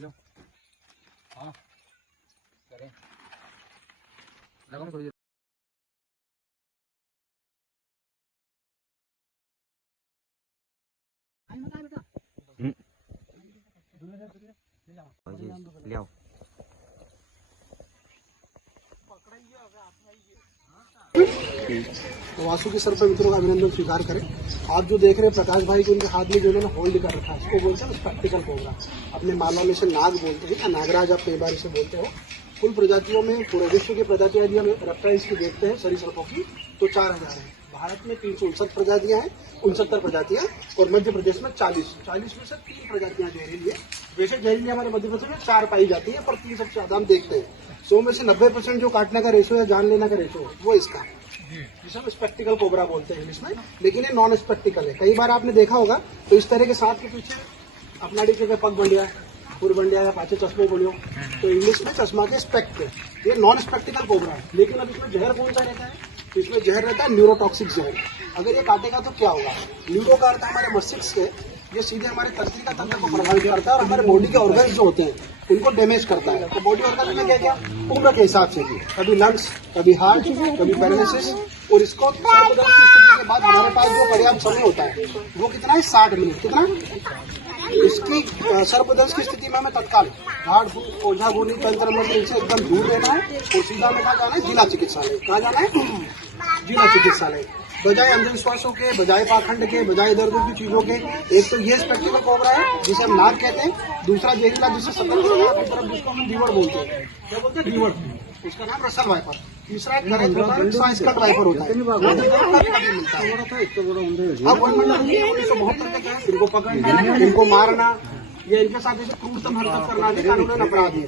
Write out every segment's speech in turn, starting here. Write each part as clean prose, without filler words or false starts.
Hello हाँ करें लगा मैं थोड़ी देर ले आओ। तो वासु के सर पर मित्रों का अभिनंदन स्वीकार करें। आप जो देख रहे हैं प्रकाश भाई को उनके हाथ में जो उन्होंने होल्ड कर रखा है इसको बोलते हैं स्पेक्टिकल कोबरा। अपने मालवा में से नाग बोलते हैं या नागराज आप कई बार इसे बोलते हो। कुल प्रजातियों में पूरे विश्व की प्रजातियां यदि हम रेप्टाइल्स की देखते हैं सरीसृपों की तो 4000 है। भारत में 359 प्रजातियां हैं, 69 प्रजातियां और मध्य प्रदेश में 40 में से 3 प्रजातियां जहरीली है। वैसे जहरीली हमारे मध्य प्रदेश में 4 पाई जाती है पर 3 सबसे ज्यादा हम देखते हैं। 100 में से 90% जो काटने का रेशो है जान लेने का रेशो है वो इसका है जिसे हम स्पेक्टिकल कोबरा बोलते हैं इंग्लिश में, लेकिन ये नॉन स्पेक्टिकल है। कई बार आपने देखा होगा तो इस तरह के सांप के पीछे अपना डी के पग बंडिया पूर्व बंडिया या पाचे चश्मे बोलियो तो इंग्लिश में चश्मा के स्पेक्ट है। ये नॉन स्पेक्टिकल कोबरा है। लेकिन अब इसमें जहर कौन सा रहता है? इसमें जहर रहता है न्यूरोटॉक्सिक जहर। अगर ये काटेगा तो क्या होगा? न्यूरो का अर्थ हमारे मस्तिष्क है, ये सीधे हमारे तंत्रिका तंत्र को प्रभावित करता है और हमारे बॉडी के ऑर्गन्स जो होते हैं उनको डैमेज करता है। तो बॉडी ऑर्गन में क्या क्या उम्र के हिसाब से कभी लंग्स, कभी हार्ट, कभी पैरालिसिस। और इसको सर्पदंश की स्थिति के बाद हमारे पास जो पर्याप्त समय होता है वो कितना है? 60 मिनट। कितना? इसकी सर्पदंश की स्थिति में हमें तत्काल झाड़ फूक ओझा गुनी तंत्र मंत्र से एकदम दूर रहना है और सीधा हमें कहाँ जाना है? जिला चिकित्सालय। कहाँ जाना है? जिला चिकित्सालय। बजाय अंधविश्वासों के, बजाय पाखंड के, बजाय दर्द की चीजों के। एक तो ये स्पेक्टिकल कोबरा है जिसे हम नाग कहते हैं। दूसरा जहरीला जिसे सतर्क जिसको हम डीवर बोलते हैं। क्या बोलते हैं? डीवर। उसका नाम रसल वाइपर। तीसरा एक स्कट वाइपर होता है। अब 1972 के इनको पकड़ना, इनको मारना या इनके साथ जैसे क्रूरतम हरकत करना भी कानूनन अपराध है।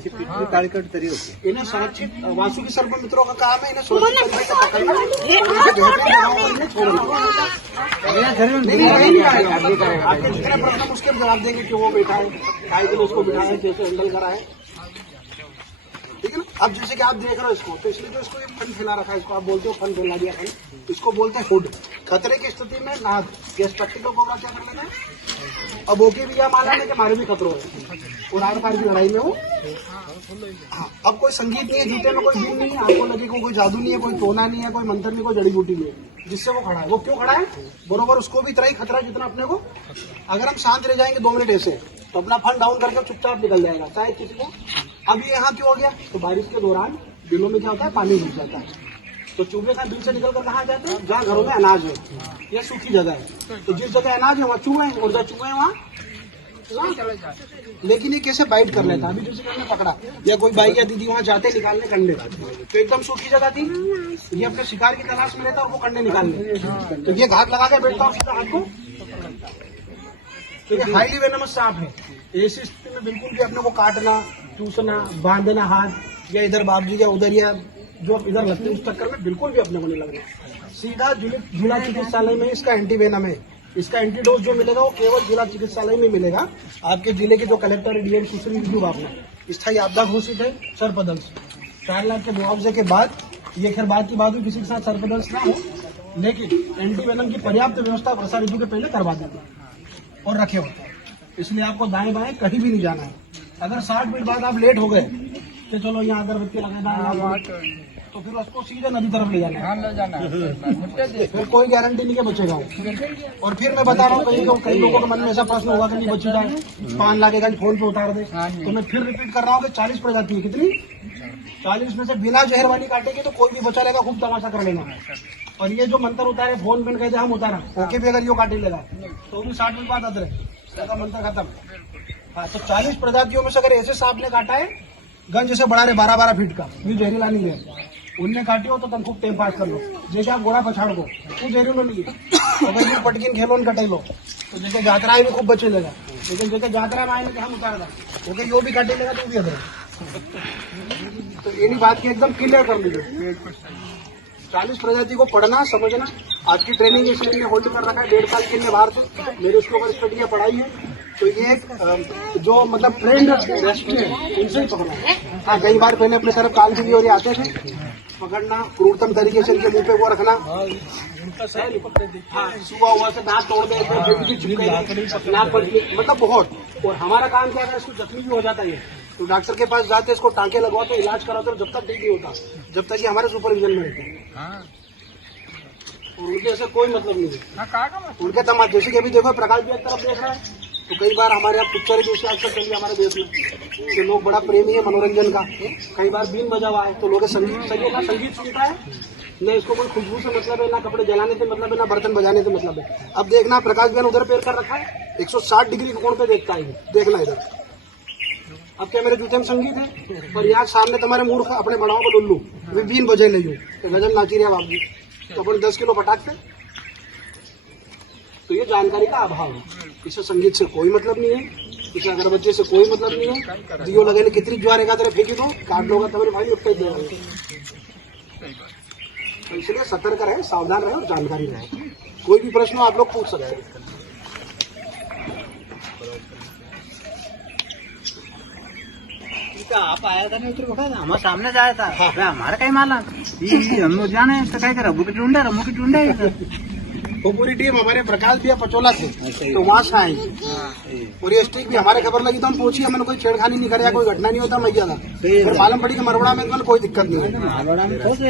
इन्हें सुरक्षित वासु के सर्प मित्रों का काम है इन्हें सुरक्षित तरीके से पकड़ना और छोड़ना। आपके जितने प्रश्न उसके जवाब देंगे कि वो बैठा है, काय के लिए उसको बिठाया है, कैसे हैंडल करा है, ठीक है ना। अब जैसे कि आप देख रहे हो इसको तो इसलिए जो इसको फन फैला रखा है, इसको आप बोलते हो फन फैला दिया फन, इसको बोलते हैं हुड। खतरे की स्थिति में नाग ये स्पेक्टिकल कोबरा क्या कर लेना है? अब ओके भी माला में कि हमारे भी खतरों है और आर पार की लड़ाई में हो। हाँ, अब कोई संगीत नहीं है, जूते में कोई बीन नहीं है, आपको लगे कोई जादू नहीं है, कोई टोना नहीं है, कोई मंत्र नहीं, कोई जड़ी बूटी नहीं है जिससे वो खड़ा है। वो क्यों खड़ा है? बरोबर उसको भी इतना ही खतरा जितना अपने को। अगर हम शांत रह जाएंगे 2 मिनट ऐसे तो अपना फन डाउन करके चुपचाप निकल जाएगा चाहे किसी को। अब ये यहाँ क्यों हो गया? तो बारिश के दौरान दिलों में क्या होता है? पानी घुस जाता है तो चूहे का बिल से निकल कर कहाँ जाते हैं? जहाँ घरों में अनाज है या सूखी जगह है। तो जिस जगह अनाज है वहाँ चूहे हैं और जहाँ चूहे हैं वहाँ। लेकिन ये कैसे बाइट कर लेता है? अभी जैसे हमने पकड़ा या कोई भाई या दीदी वहाँ जाते निकालने कंडे तो एकदम सूखी जगह थी, ये अपने शिकार की तलाश में रहता और वो कंडे निकालने तो ये घात लगा के बैठता है उसका हाथ को। तो ये हाईली वेनमस सांप है। ऐसी स्थिति में बिल्कुल भी अपने को काटना, चूसना, बांधना हाथ या इधर बाबजी या उधर या जो इधर लगते हैं उस चक्कर में बिल्कुल भी अपने को नहीं लगना। सीधा जिला चिकित्सालय में इसका एंटीवेनम है। इसका एंटीडोज जो मिलेगा वो केवल जिला चिकित्सालय में मिलेगा। आपके जिले के जो कलेक्टर डीएम सुश्री विष्णु आपने स्थायी आपदा घोषित है सर्पदंश 4 लाख के मुआवजे के बाद। ये खैर बात की बात हुई किसी के साथ सर्पदंश ना हो, लेकिन एंटीवेनम की पर्याप्त व्यवस्था वर्षा ऋतु के पहले करवा देते और रखे होते हैं। इसलिए आपको दाएं बाएं कहीं भी नहीं जाना है। अगर 60 मिनट बाद आप लेट हो गए तो चलो यहाँ अगरबत्ती लगाना तो फिर उसको सीधे नदी तरफ ले जाना है। फिर कोई गारंटी नहीं है बचेगा। और फिर मैं बता रहा हूँ कई लोगों के मन में ऐसा प्रश्न होगा कि नहीं बची जाए, पान लागेगा फोन पे उतार दे। तो मैं फिर रिपीट कर रहा हूँ कि 40 प्रजाति है। कितनी? 40 में से बिना जहर वाली काटेगी तो कोई भी बचा रहेगा, खूब तमाशा कर लेना। और ये जो मंत्र उतारे फोन पे कहते हम उतारा ओके भी अगर यो काटे लेगा तो भी 60 मिनट बाद अदरे इसका मंत्र खत्म। हाँ, तो 40 प्रजातियों में से अगर ऐसे सांप ने काटा है गंज जैसे बड़ा रहे 12-12 फीट का, ये जहरीला नहीं है। उनने काटी हो तो तुम खूब टाइम पास कर लो। जैसे आप घोड़ा पछाड़ को तू जहरीलो नहीं है। अगर ये पटकिन खेलो कटे लो तो जैसे यात्रा भी खूब बचे लेगा। लेकिन जैसे यात्रा में आएंगे हम उतार क्योंकि यो भी काटे लेगा तो भी अदर। तो ये बात की एकदम क्लियर कर लीजिए। 40 प्रजाति को पढ़ना समझना आज की ट्रेनिंग इसलिए हमने होल्ड कर रखा है 1.5 साल के लिए बाहर से मेरे उसके ऊपर स्टडी पढ़ाई है। तो ये जो मतलब ट्रेंड रेस्क्यू है इनसे ही पकड़ना है। हाँ, कई बार पहले अपने तरफ काल के लिए और ये आते थे पकड़ना, क्रूरतम तरीके से इनके मुंह पे वो रखना। उनका सही हाँ, सुबह हुआ से दांत तोड़ दे, नाक पलटी, मतलब बहुत। और हमारा काम क्या है, इसको जख्मी भी हो जाता है तो डॉक्टर के पास जाते, इसको टाँके लगवाते, इलाज कराते, जब तक ठीक नहीं होता, जब तक कि हमारे सुपरविजन में रहते हैं। और उनके ऐसे कोई मतलब नहीं है उनके तमाम। जैसे कि अभी देखो प्रकाश भी एक तरफ देख रहा है, तो कई बार हमारे यहाँ पिक्चर जैसे आजकल चल रही है हमारे देश में, तो लोग बड़ा प्रेमी है मनोरंजन का। कई बार बीन बजा हुआ है तो लोग संगीत सही है ना, संगीत सुनता है न, इसको कोई खुशबू से मतलब है, ना कपड़े जलाने से मतलब है, ना बर्तन बजाने से मतलब है। अब देखना प्रकाश बहन उधर पैर कर रखा है, 160 डिग्री के कोण पे देखता है, देखना इधर। अब क्या मेरे जूते में संगीत है, पर यहाँ सामने तुम्हारे मूड का अपने बड़ाओं को लुल्लू वे बीन बजे ले तो गजल नाची रहे बाबू, तो अपन 10 किलो पटाखते। तो ये जानकारी का अभाव है। इसे संगीत से कोई मतलब नहीं है, इसे अगरबत्ती से कोई मतलब नहीं है। दियो लगे कितनी ज्वार का तरह फेंकी दो, काट लोगा तुम्हारे भाई उठते देगा। तो इसलिए सतर्क रहे, सावधान रहे और जानकारी रहे। कोई भी प्रश्न हो आप लोग पूछ सकते हैं। आप आया था नहीं, उतर था हमारे सामने जाया था। हाँ। हमारा कहीं माला हम लोग जाने तो कहीं रमू के ढूंढे वो पूरी टीम हमारे प्रकाश भैया पचोला थे, तो वहाँ से आई। और ये स्टिक भी हमारे खबर लगी तो हम पहुंची, हमने कोई छेड़खानी नहीं करे, कोई घटना नहीं होता। मैं गया था फिर मालूम पड़ी कि मरवड़ा में तो कोई दिक्कत नहीं है।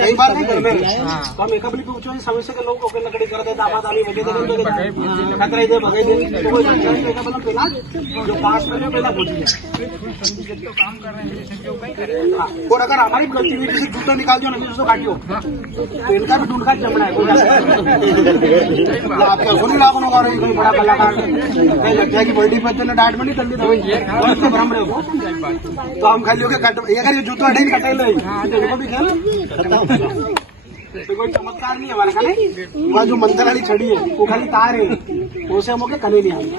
कई बार घर में तो हम एक भी पूछो समस्या के लोग लकड़ी कर दे, दामाद आली बजे खतरे दे भगे दे, जो पास में पहला पहुंच गया। और अगर हमारी गलती हुई जैसे जूता निकाल दो ना उसको काटियो, तो इनका भी ढूंढ का जमना है। आपका सुनी लाभ होगा रही कोई बड़ा कलाकार लड़किया की बॉडी पर जो डांट बनी जल्दी तो भ्रम रहे हो, तो हम खाली होकर कट अगर ये जूतो हटे कटे नहीं तो भी खेल तो कोई चमत्कार नहीं है हमारे खाने। वह जो मंदिर वाली छड़ी है वो खाली तार है, उसे हम होके कले नहीं आएंगे।